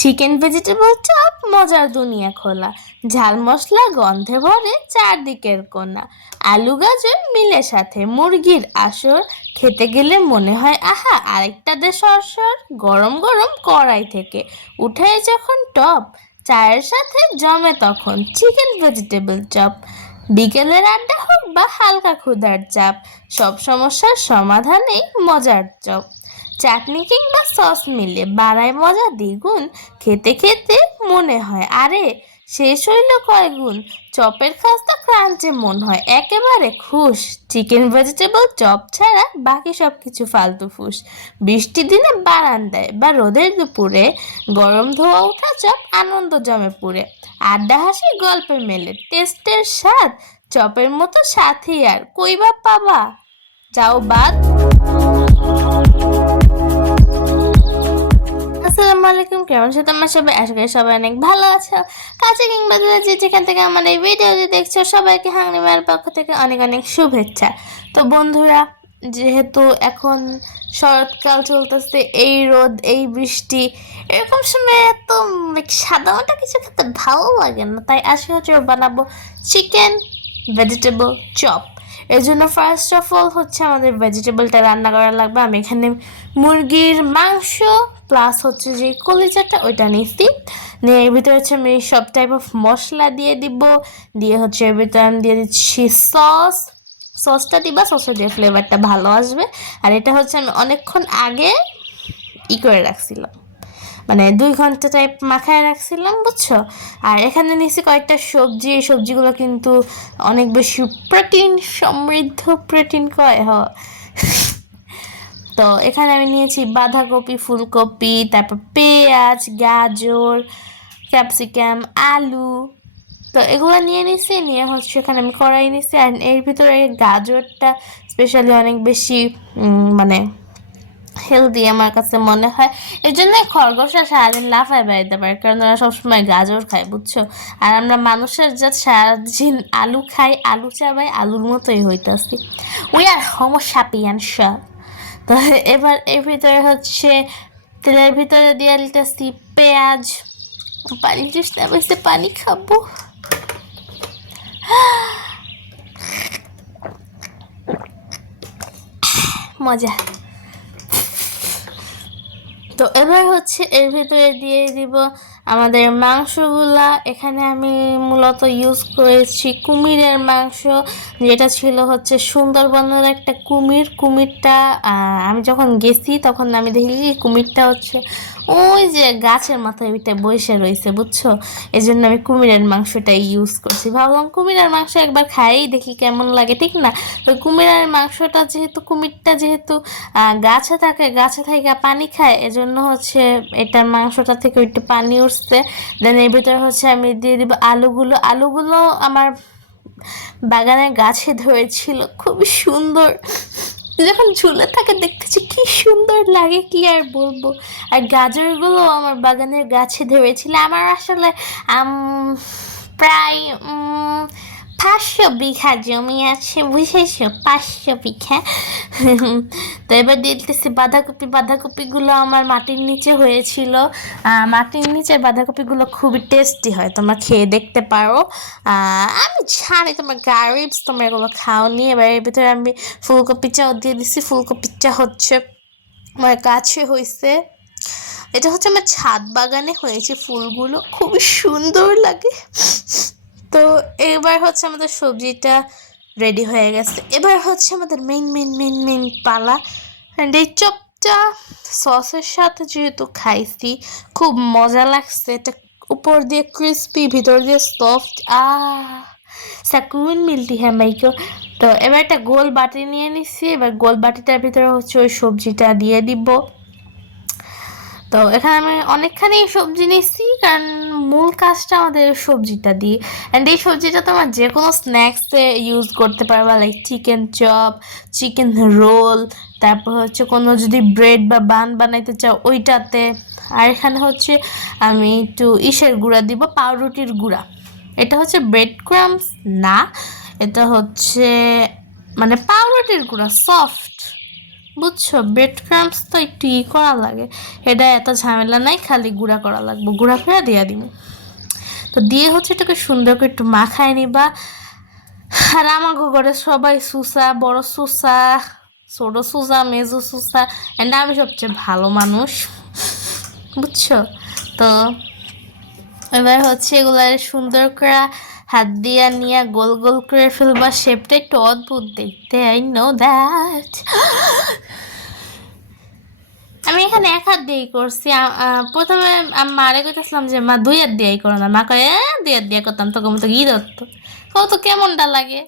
Chicken vegetable chop মজার দুনিয়া খোলা, ঝাল মশলা গন্ধে ভরে চারদিকের কোণা। আলু গাজর মিলে সাথে মুরগির আসর, খেতে গেলে মনে হয় আহা আরেকটা দে সরসর। গরম গরম কড়াই থেকে উঠে যখন টপ, চায়ের সাথে জমে তখন চিকেন ভেজিটেবল চপ। বিকেলের আড্ডা হোক বা হালকা ক্ষুধার চাপ, সব সমস্যার সমাধানেই মজার চপ। চাটনি কিংবা সস মিলে বাড়ায় মজা দ্বিগুণ। খেতে খেতে মনে হয় আরে শেষ হইল কয় গুণ। চপের খাস্তা ক্রাঞ্চে মন হয় একেবারে খুশ। চিকেন ভেজিটেবল চপ ছাড়া বাকি সব কিছু ফালতু ফুস। বৃষ্টির দিনে বারান্দায় বা রোদের দুপুরে গরম ধোয়া ওঠা চপ আনন্দ জমে পুরে। আড্ডা হাসি গল্পে মেলে টেস্টের স্বাদ, চপের মতো সাথী আর কইবা পাবা। যাও বাদ। আসসালামু আলাইকুম, কেমন আছো তোমরা সবাই? আশা করি সবাই অনেক ভালো আছো। কাছে কিংবা দূরে যে যেখান থেকে আমার এই ভিডিওটি দেখছো সবাইকে হাংনি মায়ের পক্ষ থেকে অনেক অনেক শুভেচ্ছা। তো বন্ধুরা, যেহেতু এখন শরৎকাল চলতেছে, এই রোদ এই বৃষ্টি এরকম সময় এত সাদা মাটা কিছু খেতে ভালো লাগে না, তাই আজকে হচ্ছে বানাবো চিকেন ভেজিটেবল চপ। এর জন্য ফার্স্ট অফ অল হচ্ছে আমাদের ভেজিটেবলটা রান্না করা লাগবে। আমি এখানে মুরগির মাংস প্লাস হচ্ছে যে কলিজাটা ওইটা নিচ্ছি। নিয়ে এর ভিতরে হচ্ছে আমি সব টাইপ অফ মশলা দিয়ে দিব। দিয়ে হচ্ছে এর ভিতরে আমি দিয়ে দিচ্ছি সসটা দিবা, সসটা দিয়ে ফ্লেভারটা ভালো আসবে। আর এটা হচ্ছে আমি অনেকক্ষণ আগে করে রাখছিলাম, মানে 2 ঘন্টা টাইপ মাখায় রাখছিলাম, বুঝছো। আর এখানে নিয়েছি কয়েকটা সবজি, এই সবজিগুলো কিন্তু অনেক বেশি প্রোটিন সমৃদ্ধ, প্রোটিন কয় তো এখানে আমি নিয়েছি বাঁধাকপি, ফুলকপি, তারপর পেঁয়াজ, গাজর, ক্যাপসিকাম, আলু। তো এগুলো নিয়ে নিছি, নিয়ে হচ্ছে এখানে আমি কড়াই নিছি। আর এর ভিতরে গাজরটা স্পেশালি অনেক বেশি মানে হেলদি আমার কাছে মনে হয়। এই জন্যই খরগোশরা সারাদিন লাফায় বেড়াতে পারে, কারণ ওরা সবসময় গাজর খায়, বুঝছো। আর আমরা মানুষের জাত সারাদিন আলু খাই, আলু চাবাই, আলুর মতোই হইতাছি। We are homo sapiens. তো এবার এর ভিতরে হচ্ছে তেলের ভিতরে দিয়ে দিতেছি পেঁয়াজ। পানি তৃষ্ণা বসে, পানি খাবো। মজা। তো এবার হচ্ছে এর ভিতরে দিয়ে দিব আমাদের মাংসগুলা। এখানে আমি মূলত ইউজ করেছি কুমিরের মাংস, যেটা ছিল হচ্ছে সুন্দরবনের একটা কুমিরটা। আমি যখন গেছি তখন আমি দেখি কুমিরটা হচ্ছে ওই যে গাছের মাথায় ওইটা বসে রয়েছে, বুঝছো। এই জন্য আমি কুমিরের মাংসটা ইউজ করছি। ভাবলাম কুমিরের মাংস একবার খাই দেখি কেমন লাগে, ঠিক না। তো কুমিরের মাংসটা কুমিরটা যেহেতু গাছে থাকে, গাছে থেকে পানি খায়, এজন্য হচ্ছে এটার মাংসটা থেকে একটু পানি উঠছে। দেন এর ভিতরে হচ্ছে আমি দিয়ে দিব আলুগুলো আমার বাগানের গাছে ধরেছিল, খুবই সুন্দর। যখন ঝুলে থাকে দেখতেছি কি সুন্দর লাগে, কি আর বলবো। আর গাজরগুলো আমার বাগানের গাছে ধরেছিল। আমার আসলে প্রায় 500 বিঘা জমি আছে, বুঝেছো, 500 বিঘা। তো এবার দিয়ে দিতেছি বাঁধাকপিগুলো আমার মাটির নিচে হয়েছিল। মাটির নিচে বাঁধাকপিগুলো খুবই টেস্টি হয়, তোমরা খেয়ে দেখতে পারো। আমি জানি তোমরা গারিবস, তোমরা এগুলো খাওনি। এবার এর ভিতরে আমি ফুলকপিটাও দিয়ে দিছি। ফুলকপিটা হচ্ছে আমার গাছে হয়েছে, এটা হচ্ছে আমার ছাদ বাগানে হয়েছে ফুলগুলো, খুবই সুন্দর লাগে। তো এবার হচ্ছে আমাদের সবজিটা রেডি হয়ে গেছে। এবার হচ্ছে আমাদের মেইন পালা। অ্যান্ড এই চপটা সসের সাথে যেহেতু খাইছি খুব মজা লাগছে। এটা উপর দিয়ে ক্রিস্পি, ভিতর দিয়ে সফট, সাকুন মিলতি হ্যাঁ মাইকো। তো এবার একটা গোল বাটি নিয়ে নিচ্ছি। এবার গোল বাটিটার ভিতরে হচ্ছে ওই সবজিটা দিয়ে দিব। তো এখানে আমি অনেকখানি সবজি নিচ্ছি, কারণ মূল কাজটা আমাদের সবজিটা দিয়ে। অ্যান্ড এই সবজিটা তোমার যে কোনো স্ন্যাক্সে ইউজ করতে পারবা, like chicken chop, chicken roll, তারপর হচ্ছে কোনো যদি ব্রেড বা বান বানাইতে চাও ওইটাতে। আর এখানে হচ্ছে আমি একটু ইসের গুঁড়া দিব, পাউরুটির গুঁড়া। এটা হচ্ছে ব্রেড ক্রামস না, এটা হচ্ছে মানে পাউরুটির গুঁড়া, সফট বুঝছো, ব্রেড ক্রাম্পস তো একটু করা লাগে, এটা এত ঝামেলা নাই, খালি গুঁড়া করা লাগবে, গুঁড়া করে দিয়ে দিব। তো দিয়ে হচ্ছে এটাকে সুন্দর করে একটু মাখায় নিবা। আর আমাকে ঘরে সবাই সুসা, বড় সুসা, ছোট সুসা, মেজো সুসা, অ্যান্ড আমি সবচেয়ে ভালো মানুষ, বুঝছো। তো এবার হচ্ছে এগুলো সুন্দর করে হাত দিয়ে নিয়ে গোল গোল করে ফেলবা। শেপটা একটু অদ্ভুত দেখতে, আই নো দ্যাট। আমি এখানে এক হাত দিয়েই করছি। প্রথমে আমি মারে কইতেছিলাম যে মা দুই হাত দিয়েই করো না, মা কয়ে দুই হাত দিয়ে করতাম, তখন তো ই ধরতো, তো কেমনটা লাগে।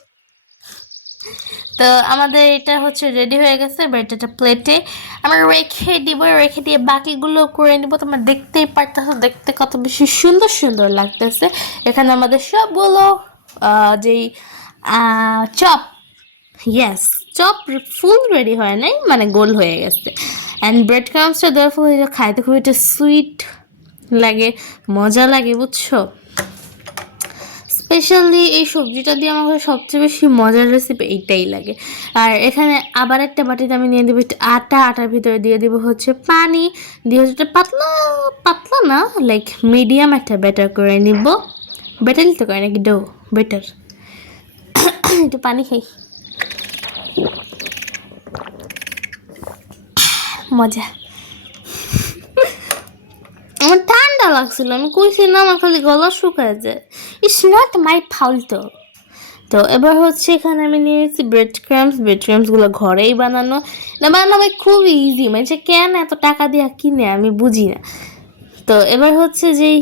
তো আমাদের এটা হচ্ছে রেডি হয়ে গেছে। এবার এটা প্লেটে আমরা রেখে দিব, রেখে দিয়ে বাকিগুলো করে নিব। তোমরা দেখতেই পারতেছো, দেখতে কত বেশি সুন্দর সুন্দর লাগতেছে। এখানে আমাদের সবগুলো যেই chop, yes, chop full ready হয় নাই, মানে গোল হয়ে গেছে। অ্যান্ড ব্রেড ক্রাম্পসটা দেওয়ার ফলে খাইতে খুব একটা সুইট লাগে, মজা লাগে, বুঝছো। স্পেশালি এই সবজিটা দিয়ে আমাকে সবচেয়ে বেশি মজার রেসিপি এইটাই লাগে। আর এখানে আবার একটা বাটিতে আমি নিয়ে দেবো আটা, আটার ভিতরে দিয়ে দেবো হচ্ছে পানি, দিয়ে হচ্ছে পাতলা পাতলা না, লাইক মিডিয়াম একটা ব্যাটার করে নিব। ব্যাটারই তো করে নাকি ডো, ব্যাটার। একটু পানি খাই, মজা। আমার ঠান্ডা লাগছিল, আমি কইছি না আমার খালি গলা শুকায় যায়। ইটস নট মাই ফালতু। তো এবার হচ্ছে এখানে আমি নিয়েছি ব্রেড ক্রাম্পস। ব্রেড ক্রাম্পসগুলো ঘরেই বানানো, না বানানো খুব ইজি, মানে কেন এত টাকা দিয়ে কিনে আমি বুঝি না। তো এবার হচ্ছে যেই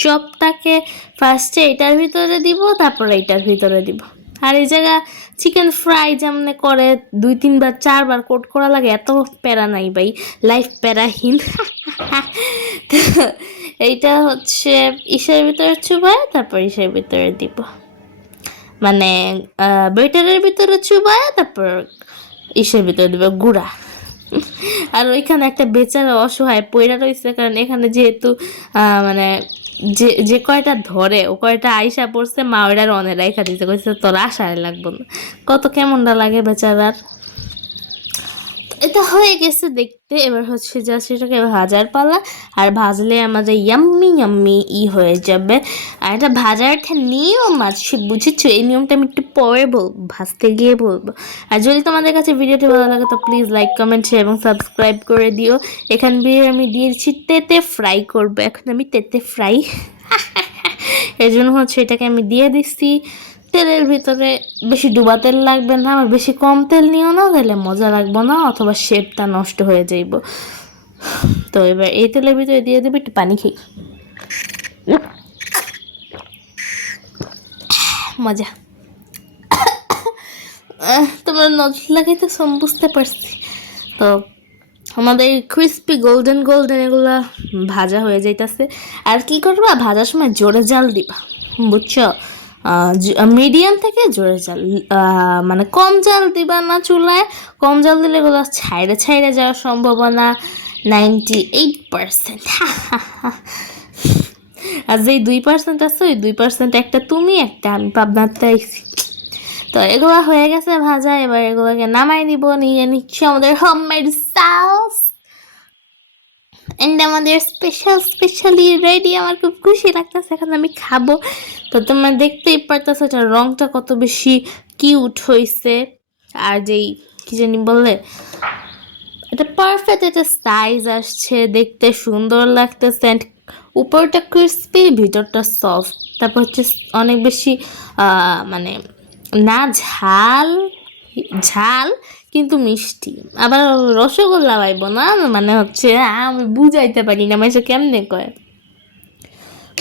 চপটাকে ফার্স্টে এটার ভিতরে দিব, তারপরে এটার ভিতরে দিব। আর এই জায়গা চিকেন ফ্রাই যেমন করে 2-3 বার 4 বার কোট করা লাগে, এত প্যারা নাই ভাই, লাইফ প্যারাহীন। তো এইটা হচ্ছে ইসের ভিতরে চুবায়, তারপর ইসের ভিতরে দিব, মানে বেটারের ভিতরে চুবায়, তারপর ইসের ভিতরে দিব গুঁড়া। আর ওইখানে একটা বেচারা অসহায় পয়রা রয়েছে, কারণ এখানে যেহেতু মানে যে যে কয়টা ধরে ও কয়টা আইসা পড়ছে, মা ওইটার অনেক রাইখা দিতে কইছে তোর আশায় লাগবো না। কত কেমনটা লাগে বেচারার। এটা হয়ে গেছে দেখতে। এবার হচ্ছে যা সেটাকে ভাজার পালা, আর ভাজলে আমাদের ইয়াম্মি ইয়াম্মি হয়ে যাবে। আর এটা ভাজার একটা নিয়ম আছে, বুঝেছো? এই নিয়মটা আমি একটু পরে বলবো, ভাজতে গিয়ে বলবো। আর যদি তোমাদের কাছে ভিডিওটি ভালো লাগে তো প্লিজ লাইক, কমেন্ট, শেয়ার এবং সাবস্ক্রাইব করে দিও। এখান দিয়ে আমি দিয়েছি তেতে ফ্রাই করবো, এখন আমি তেতে ফ্রাই। এর জন্য হচ্ছে এটাকে আমি দিয়ে দিচ্ছি তেলের ভিতরে। বেশি ডুবা তেল লাগবে না, আর বেশি কম তেল নিও না, তাহলে মজা লাগবে না, অথবা শেপটা নষ্ট হয়ে যাইব। তো এবার এই তেলের ভিতরে দিয়ে দেবে একটু পানি, খেয়ে মজা। তোমরা নজর লাগাইতে বুঝতে পারছি। তো আমাদের ক্রিস্পি গোল্ডেন গোল্ডেন এগুলা ভাজা হয়ে যাইতেছে। আর কি করবা, ভাজার সময় জোরে জাল দিবা, বুঝছো? মিডিয়াম থেকে জোরে জাল, মানে কম জাল দিবা না চুলায়। কম জাল দিলে এগুলো ছাইড়ে ছাইড়ে যাওয়ার সম্ভাবনা 98%। আর যেই 2% আছে, ওই 2% একটা তুমি, একটা আমি, পাবনাতে আইছি। তো এগুলো হয়ে গেছে ভাজা। এবার এগুলোকে নামাই নিব, নিয়ে নিচ্ছি আমাদের হোমমেড সস। এন্ড আমাদের স্পেশালি রেডি। আমার খুব খুশি লাগতেছে, এখন আমি খাবো। তো তোমরা দেখতেই পারতেছো এটার রংটা কত বেশি কিউট হয়েছে। আর যেই কি জানি বললে, এটা পারফেক্ট একটা সাইজ আসছে, দেখতে সুন্দর লাগতেছে। অ্যান্ড উপরটা ক্রিস্পি, ভিতরটা সফট। তারপর হচ্ছে অনেক বেশি মানে না ঝাল ঝাল কিন্তু মিষ্টি, আবার রসগোল্লা পাইব না, মানে হচ্ছে আমি বুঝাইতে পারি না মানে কেমনে কয়।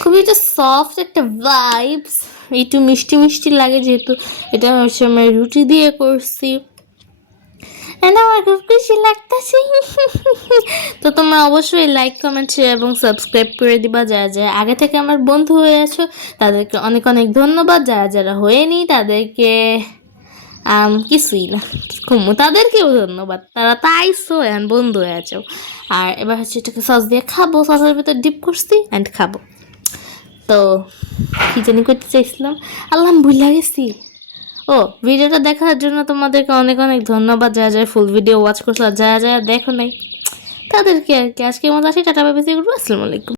খুবই একটা সফট একটা ভাইবস, একটু মিষ্টি মিষ্টি লাগে, যেহেতু এটা হচ্ছে আমি রুটি দিয়ে করছি। আমার খুব খুশি লাগতেছে। তো তোমরা অবশ্যই লাইক, কমেন্ট, শেয়ার এবং সাবস্ক্রাইব করে দিবা। যারা যারা আগে থেকে আমার বন্ধু হয়ে আছো তাদেরকে অনেক অনেক ধন্যবাদ। যারা যারা হয়নি তাদেরকে কিছুই না, তাদেরকেও ধন্যবাদ, তারা তাইছো এখন বন্ধু হয়ে আছো। আর এবার হচ্ছে এটাকে সস দিয়ে খাবো, সসের ভিতর ডিপ করছি অ্যান্ড খাবো। তো কি জানি করতে চাইছিলাম, আল্লাহ ভুলে গেছি। ও ভিডিওটা দেখার জন্য তোমাদেরকে অনেক অনেক ধন্যবাদ, যারা যারা ফুল ভিডিও ওয়াচ করছো আর যারা যারা দেখো নাই তাদেরকে আর কি আজকের মতো আসি, টাটা বাই বাই, আসসালামু আলাইকুম।